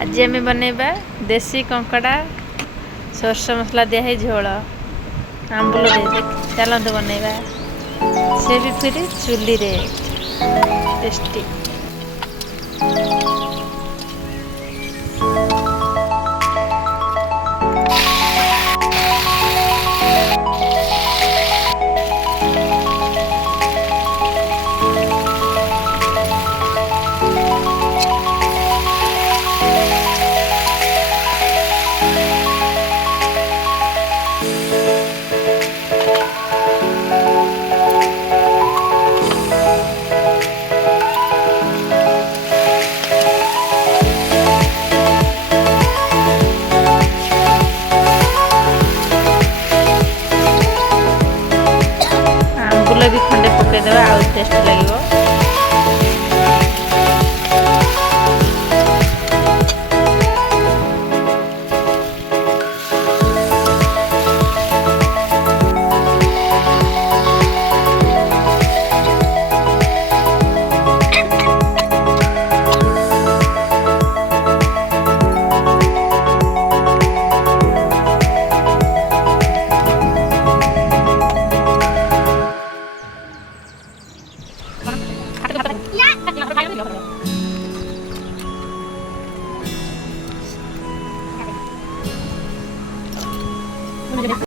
आज आम बनैबा देसी कंकड़ा सोरस मसला दिया झोल आंबुल दे चलते बनैबा से भी फिर चुली रे टेस्टी। भी खंडे पकईदेवा आउ टेस्ट लगे।